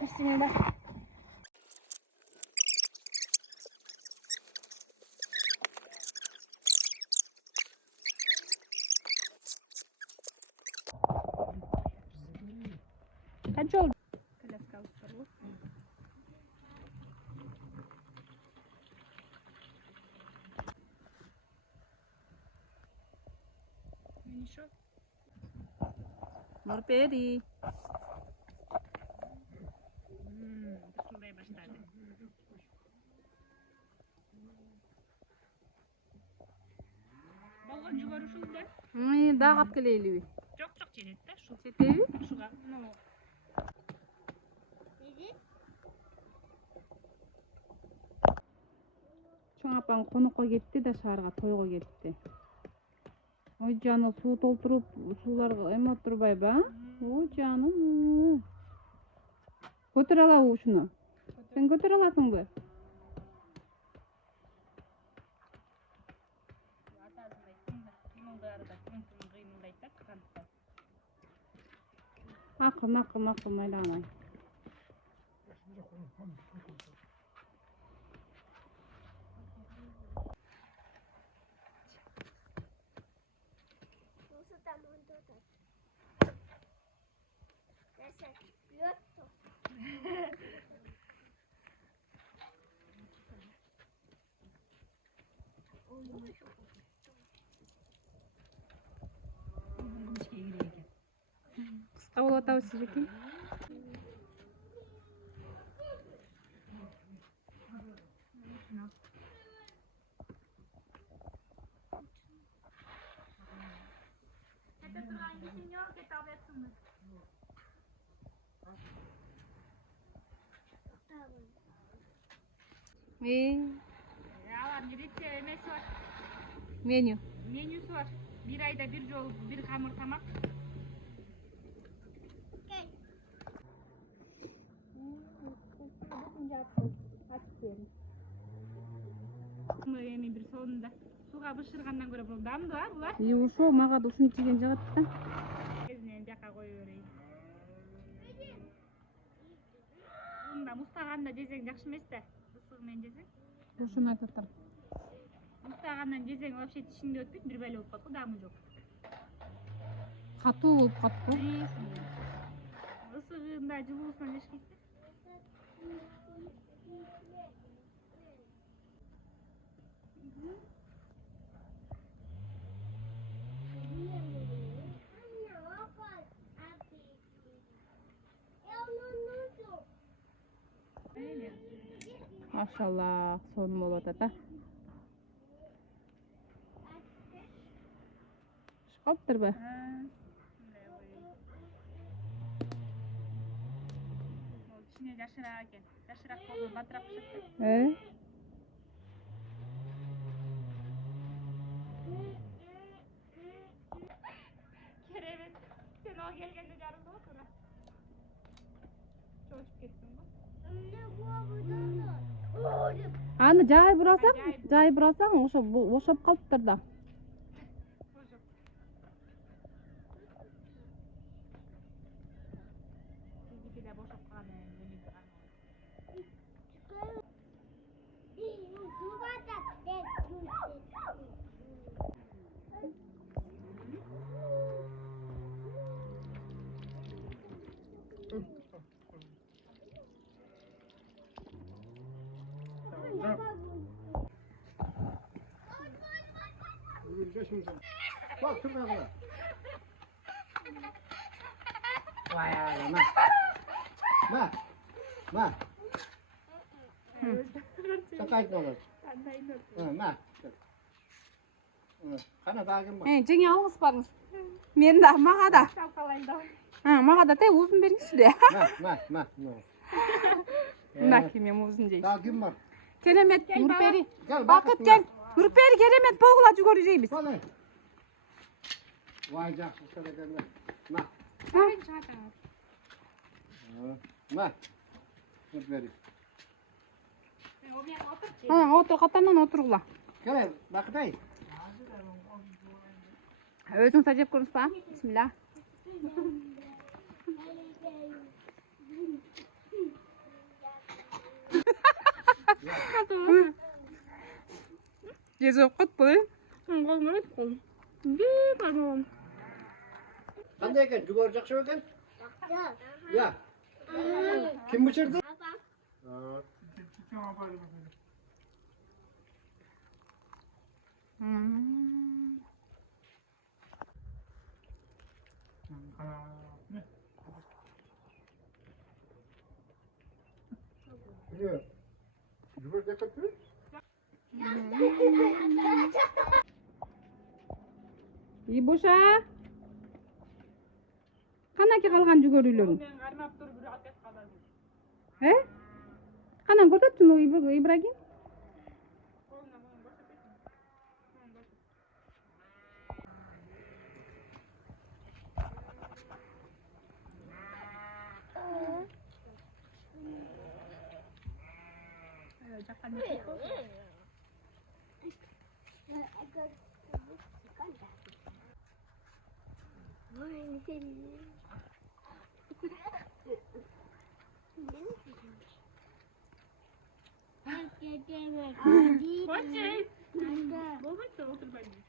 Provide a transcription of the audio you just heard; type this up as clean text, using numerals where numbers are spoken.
Bismillah. Kaç oldu? Kalas kaldı. Nurperi. Fısıldaya başladı. Balgon jugarı şunda. Dağıp keleyli. Çok cennet de şu. Çetevi? Şuga. Çoң апаң конокко кетти да шаарга тойго кетти. Ой жаны суу толтуруп, сууларга эме отурбайбы, а? Ой жаным. Көтөрө алабы ушуну? Сен көтөрө аласыңбы? Акырын айлаган. Кыска болуп атабы сиздики? Menü. Menüsü var. Bir ayda bir jol, bir hamur tamak. Эми бир сонунда сууга бышыргандан көрө бул дамдуу а булар? Ошо мага да ушуну жеген жагат да. Кезинен жака кое берейин. Мында мустаганда жесең жакшы эмес да, ысыгы менен жесең. Ошону айтып атам. Мустагандан жесең вообще тишиңде өтпөйт, бир бөлө болуп калат, даамы жок. Катуу болуп калат го. Ысыгында жылуусунан жеш керек. Машалла, сонун болуп атат, а. Калыптырбы? Ол ичине жашыраак экен. Жашыраак болсо батыраак пышат. Керемет. Сен ал келгенде жарылды го тура. Чочуп кеттиң го. Аны жай бурасаң, ошо бошоп калыптыр да. Bak şurada kadar. Vay ana. Ma. Sakayt olur. Ma. Kana dagım var. Жеңе алгызбаңыз. Мен да, мага да. Мага да те узун бериңизчи де. Ma. Мына мен узун жейм. Dagım var. Керемет, Нурпери. Бакыт кел. Нурпери керемет болгула жүгөрү жейбиз. Vay canım, şöyle gelme. Ma. Ma. Tut vereyim. Отур, катарынан отургула. Gel, bakıtay. Өзүң сажеп көрүңүз ба? Бисмилlah. Жезіп қойып бұл. Qanday ekan? Jugar жақсы ekan? Ya. Kim pişirdi? Jugar. Jugar dekat mi? Ибоша. Қанаке қалған жүгөрүлөрүң? Қанан көрсөтсүн Ибрагим? Хочешь? Болмайды, отурбайм.